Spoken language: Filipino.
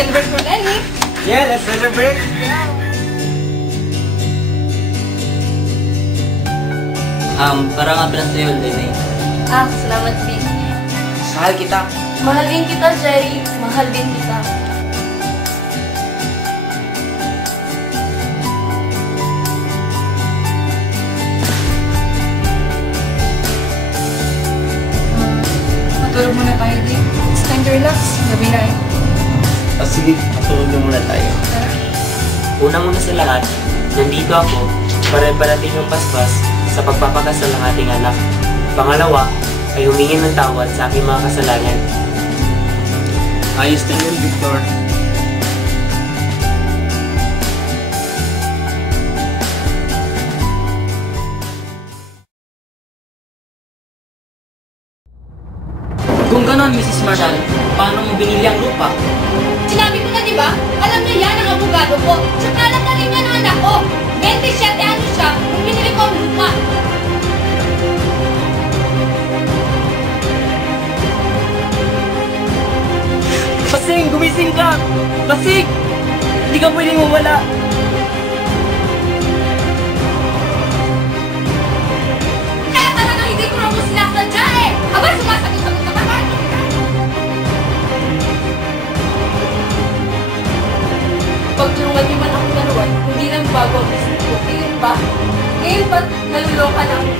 celebrate for Lenny. Yeah, let's celebrate. Para nga pala sa'yo, Lenny. Salamat, Vic. Mahal kita. Mahal din kita, Jerry. Mahal din kita. Matulog muna tayo, Vic. It's time to relax. Gabi na eh. Sige, matulog na muna tayo. Una muna sa lahat, nandito ako para parating yung paspas sa pagpapakasal ng ating anak. Pangalawa, ay humingi ng tawad sa aking mga kasalanan. Ayos na yun, Victor. Kung ganon, Mrs. Marshall, paano mo binili ang lupa? Sinabi ko na, di ba? Alam niya yan ang abogado ko. Tsaka alam na rin niya ng anak ko. 27 ano siya nung binili ko ang lupa. Pasing, gumising ka! Pasing! Hindi ka pwedeng mawala! Kaya talaga hindi ko na mo sinasadya eh! Aba, sumasagot sa mga katawan! Pagtulungan niyo man akong dalawa, hindi nang bago ang isip ko. Ngayon ba? Ngayon ba naluloka na ako?